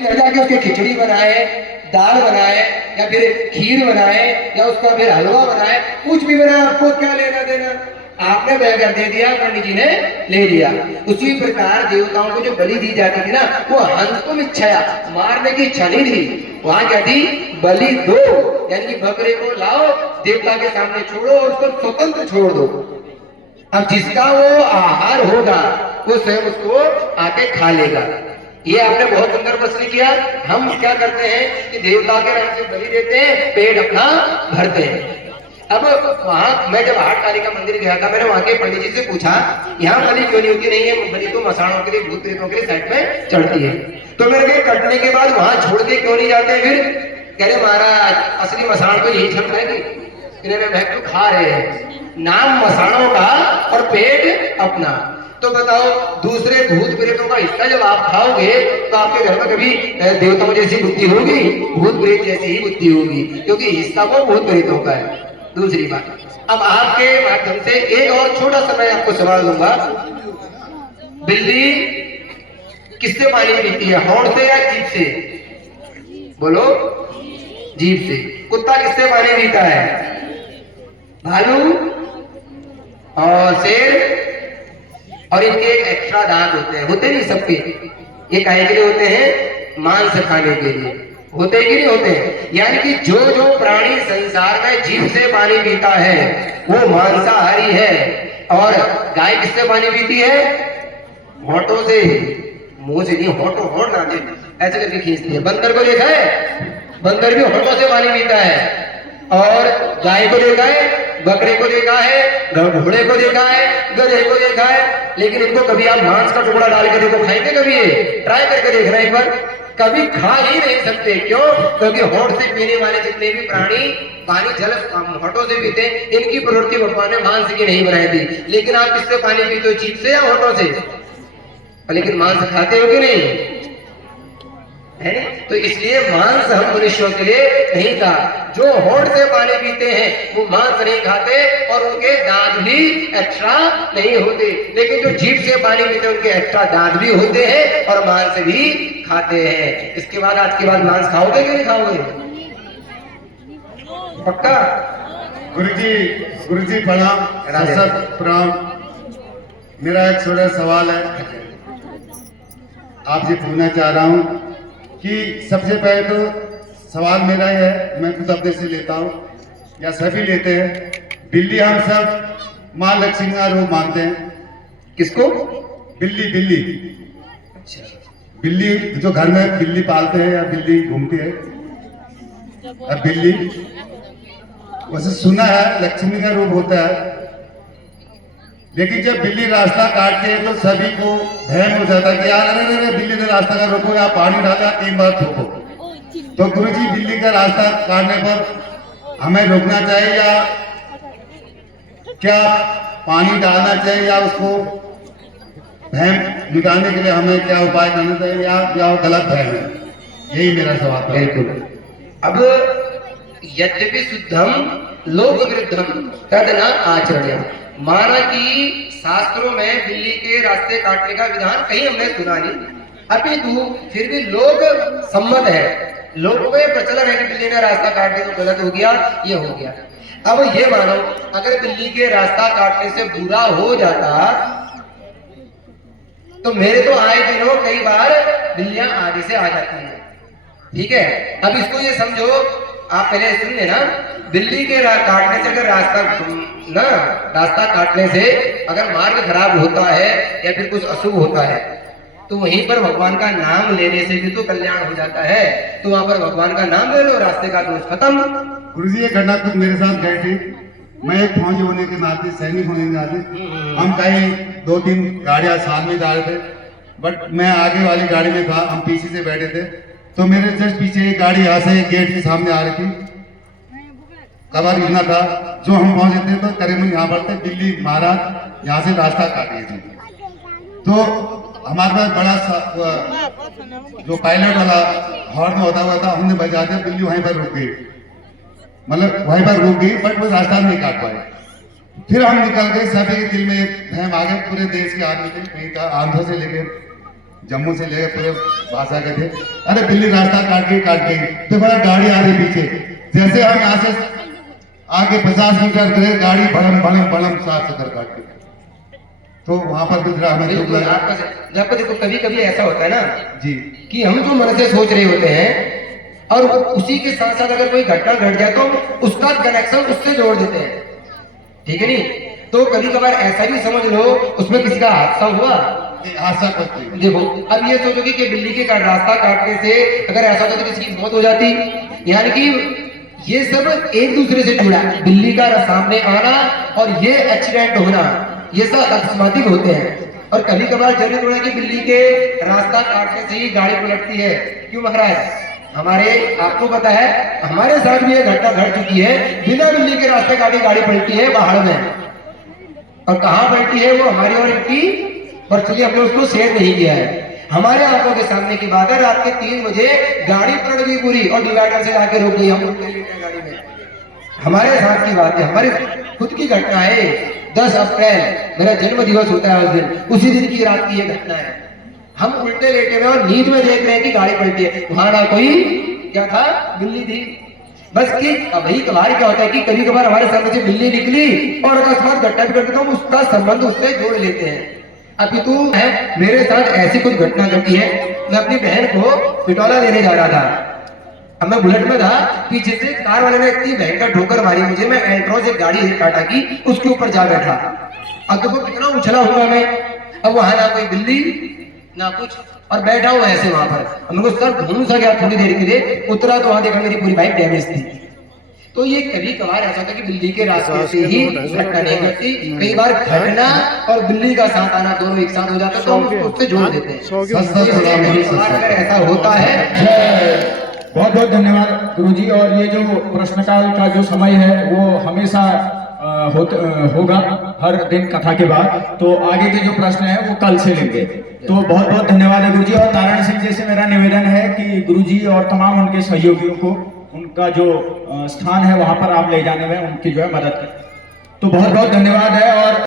घर जाके उसकी खिचड़ी बनाए, दाल बनाए, या फिर खीर बनाए, या उसका फिर हलवा बनाए, कुछ भी बनाए, आपको क्या लेना देना? आपने बहकर दे दिया, पंडित जी ने ले लिया। उसी प्रकार देवताओं को जो बलि दी जाती थी ना, वो हंतुम इच्छया, मारने की इच्छा नहीं थी। वहां क्या थी? बलि दो, यानी कि बकरे को लाओ, देवता के सामने छोड़ो और उसको स्वतंत्र छोड़ दो। अब जिसका वो आहार होगा वो स्वयं उसको आके खा लेगा। ये आपने बहुत सुंदर प्रश्न किया। हम क्या करते हैं कि देवता के नाम से बलि देते हैं, पेट अपना भरते हैं। अब वहां मैं जब हाट कालिका मंदिर गया था, मैंने वहां के पंडित जी से पूछा, यहाँ बलि क्यों नहीं होती? नहीं है, बलि तो मसाणों के लिए, भूत प्रेतों के लिए साइड में चढ़ती है। तो मेरे के कटने के बाद वहां छोड़ के क्यों नहीं जाते? फिर कह रहे महाराज असली मसाण तो यही छट है कि इन्हें भक्त खा रहे हैं, नाम मसाणों का और पेट अपना। तो बताओ, दूसरे भूत प्रेतों का हिस्सा जब आप खाओगे तो आपके घर में कभी देवताओं जैसी बुद्धि होगी? भूत प्रेत जैसी ही बुद्धि होगी, क्योंकि हिस्सा वो भूत प्रेतों का है। दूसरी बात, अब आपके माध्यम से एक और छोटा सा मैं आपको सवाल दूंगा। बिल्ली किससे पानी पीती है, होंठ से या जीभ से? बोलो, जीभ से। कुत्ता किससे पानी पीता है? भालू और शेर। और इनके एक एक्स्ट्रा दांत होते नहीं सबके, ये काहे के लिए होते हैं? मांस खाने के लिए। होते कि नहीं होते? यानी कि जो जो प्राणी संसार में जीभ से पानी पीता है वो मांसाहारी है। और गाय किससे पानी पीती है? होठों से, मुंह से नहीं, होठों, होठ ना दे ऐसे करके खींचती है। बंदर को देखा है? बंदर भी होठों से पानी पीता है। और गाय को देखा है, बकरे को देखा है, घोड़े को देखा है, गधे को देखा है। लेकिन इनको कभी आप मांस का टुकड़ा डाल के देखो, खाएंगे कभी? ये ट्राई करके देखना एक बार। कभी खा ही नहीं सकते। क्यों? क्योंकि होठ से पीने वाले जितने भी प्राणी पानी जल होठों से पीते, इनकी प्रवृत्ति भगवान ने मांस की नहीं बनाई थी। लेकिन आप किससे पानी पीते हो? जीभ से या होठों से? लेकिन मांस खाते हो कि नहीं? है? तो इसलिए मांस हम मनुष्यों के लिए नहीं था। जो होठ से पानी पीते हैं वो मांस नहीं खाते और उनके दांत भी एक्स्ट्रा नहीं होते। लेकिन जो जीभ से पानी पीते हैं उनके एक्स्ट्रा दांत भी होते हैं और मांस भी खाते हैं। इसके बाद आज के बाद मांस खाओगे कि नहीं खाओगे? पक्का? गुरुजी प्रणाम। प्रणाम। मेरा एक छोटा सवाल है, आपसे पूछना चाह रहा हूँ कि सबसे पहले तो सवाल मेरा ही है, मैं खुद अपने से लेता हूँ या सभी लेते हैं, बिल्ली हम सब माँ लक्ष्मी का रूप मानते हैं। किसको? बिल्ली। बिल्ली, बिल्ली जो घर में बिल्ली पालते हैं या बिल्ली घूमती है, अब बिल्ली वैसे सुना है लक्ष्मी का रूप होता है। लेकिन जब बिल्ली रास्ता काटती है तो सभी को भय हो जाता है कि यार अरे अरे बिल्ली ने रास्ता का रोको, या पानी डाला 3 बार ठोको। तो गुरुजी, बिल्ली का रास्ता काटने पर हमें रोकना चाहिए या क्या पानी डालना चाहिए, या उसको भय मिटाने के लिए हमें क्या उपाय करना चाहिए, या गलत भय है? यही मेरा सवाल था। बिल्कुल। अब यद्यपि शुद्धम लोक विरुद्धम तद न आचरण, माना कि शास्त्रों में बिल्ली के रास्ते काटने का विधान कहीं हमने सुना नहीं, अपितु फिर भी लोग सम्मत है, लोगों में प्रचलन है कि बिल्ली ने रास्ता काट दिया तो गलत हो गया, ये हो गया। अब ये मानो अगर बिल्ली के रास्ता काटने से बुरा हो जाता तो मेरे तो आए दिनों कई बार बिल्लियां आगे से आ जाती हैं। ठीक है, अब इसको ये समझो, आप पहले सुन लेना, बिल्ली के काटने से अगर रास्ता काटने से अगर मार्ग खराब होता है या फिर कुछ अशुभ होता है तो वहीं पर भगवान का नाम लेने से भी तो कल्याण हो जाता है। तो वहां पर भगवान का नाम ले लो, रास्ते का दोष खत्म। गुरुजी, ये घटना कुछ मेरे साथ गए थे। मैं एक फौजी होने के नाते, सैनिक होने के नाते, हम कहीं 2-3 गाड़ियां साथ में जा रहे थे, बट मैं आगे वाली गाड़ी में था, हम पीछे से बैठे थे। तो मेरे जस्ट पीछे एक गाड़ी यहाँ से गेट के सामने आ रही थी, कवर इतना था। जो हम पहुंचे थे तो करीबन यहाँ पर थे, बिल्ली महाराज यहाँ से रास्ता काटिए थे। तो हमारे पास बड़ा सा जो पायलट वाला हॉर्न होता हुआ था, हमने बजा दिया, बिल्ली वहीं पर रुक गई, मतलब वहीं पर रुक गई, बट वो रास्ता नहीं काट पाए। फिर हम निकल गए, सभी के दिल में एक भय आ गए, पूरे देश के आदमी थे, कहीं का आंध्र से लेकर जम्मू से लेकर पूरे भाषा के थे। अरे बिल्ली रास्ता काट गई तो बड़ा गाड़ी आ रही पीछे, जैसे हम यहाँ से आगे 50 मीटर गए गाड़ी बड़म 60-70 काट गई। तो वहां पर गुजरा हमें दुख लगा। जब देखो कभी कभी ऐसा होता है ना जी कि हम जो मन से सोच रहे होते हैं और उसी के साथ साथ अगर कोई घटना घट जाए तो उसका कनेक्शन उससे जोड़ देते हैं, ठीक है नहीं। तो कभी कभार ऐसा भी समझ लो उसमें किसी का हादसा हुआ, आशा करती हूँ। देखो अब ये सोचोगे कि बिल्ली के रास्ता काटने से अगर ऐसा होता तो किसी की मौत हो जाती, यानी कि ये सब एक दूसरे से जुड़ा है। बिल्ली का सामने आना और ये एक्सीडेंट होना ये सब अकस्माती होते हैं। और कभी कभार जरूरी थोड़ा कि बिल्ली के रास्ता काटने से ही गाड़ी पलटती है। क्यों महाराज, हमारे आपको पता है हमारे साथ भी ये घटना घट चुकी है, बिना बिल्ली के रास्ते काटी गाड़ी पलटी है पहाड़ में। और कहाँ पलटी है वो हमारी और इनकी, पर चलिए हमने उसको शेयर नहीं किया है। हमारे आंखों के सामने की बात है, रात के 3 बजे गाड़ी पलट गई पूरी और डिवाइडर से लाके रोक गई। हम उल्टे लेटे गाड़ी में, हमारे साथ की बात है, हमारी खुद की घटना है। 10 अप्रैल मेरा जन्म दिवस होता है उस दिन, उसी दिन की रात की ये घटना है। हम उल्टे लेटे हुए और नींद में देख रहे हैं कि गाड़ी पलटी है, वहां ना कोई क्या था, बिल्ली थी बस। कि वही कभार क्या होता है कि कभी कभार हमारे सामने से बिल्ली निकली और अकस्मात घटना भी घटती तो हम उसका संबंध उससे जोड़ लेते हैं। अभी तो है मेरे साथ ऐसी कुछ घटना घटी है, मैं अपनी बहन को पिटौला देने जा रहा था। अब मैं बुलेट में था, पीछे से कार वाले ने इतनी भयंकर ठोकर मारी मुझे, मैं एल्ट्रो से गाड़ी टाटा की उसके ऊपर जा बैठा। अब देखो कितना उछला हुआ मैं, अब वहां ना कोई बिल्ली ना कुछ, और बैठा हुआ ऐसे वहां पर। अब मेरे को सर घूम सा गया थोड़ी देर के लिए, उतरा तो वहां देखा मेरी पूरी बाइक डैमेज थी। तो ये कभी कभार ऐसा होता है कि बिल्ली के रास्ते से ही घटना नहीं घटती, कई बार घटना और बिल्ली का साथ आना दोनों एक साथ हो जाता है तो हम उससे जोड़ देते हैं। कभी कभार अगर ऐसा होता है। बहुत बहुत धन्यवाद गुरुजी। और ये जो प्रश्नकाल का जो समय है वो हमेशा होगा हर दिन कथा के बाद, तो आगे के जो प्रश्न है वो कल से लेंगे। तो बहुत बहुत धन्यवाद है गुरुजी। और नारायण सिंह जी से मेरा निवेदन है कि गुरुजी और तमाम उनके सहयोगियों को उनका जो स्थान है वहां पर आप ले जाने में उनकी जो है मदद करें। तो बहुत बहुत धन्यवाद है। और